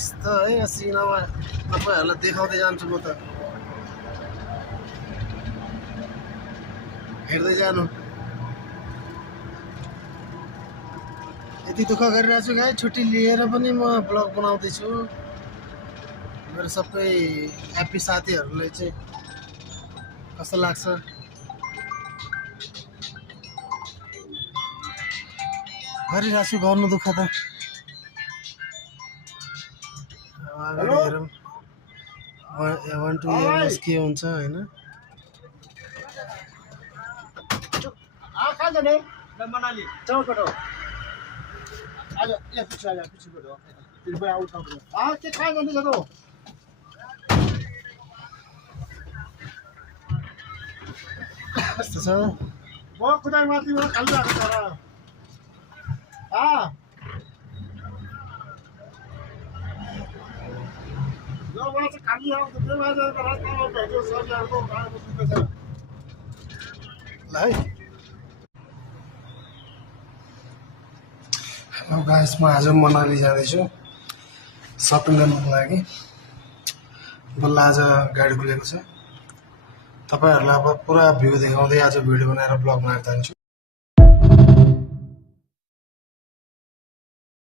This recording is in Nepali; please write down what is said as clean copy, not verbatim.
यस्तो है सिनेमा तपाईँहरूलाई देखाउँदै जान्छु म त हेर्दै जानु यति दुःख गरिरहेको छु गाई छुट्टी लिएर पनि म ब्लग बनाउँदैछु मेरो सबै ह्याप्पी साथीहरूलाई चाहिँ कस्तो लाग्छ गरिरहेको छु गर्नु दुःख त अगाडि हेरौँ 1 2 इयर्स के हुन्छ होइन कहाँ जाने मनाली चौकटो आज यहाँ पछि आयो पछिबाट फेरि पनि आउट के कहाँ जाने त कस्तो छ म कुदाइ माथिबाट खाली आएको छ र यो मलाई चाहिँ खाली आउँछ त्यो मान्छे रास्तामा भेट्यो सरहरूको गाडीमा सुत्दैछ ल है हेलो गाइस म आज मनाली जाँदैछु सपिङ गर्नुको लागि बल्ल आज गाडी खुलेको छ तपाईहरुलाई अब पुरा भ्यू देखाउँदै आज भिडियो बनाएर ब्लग बनाएर जान्छु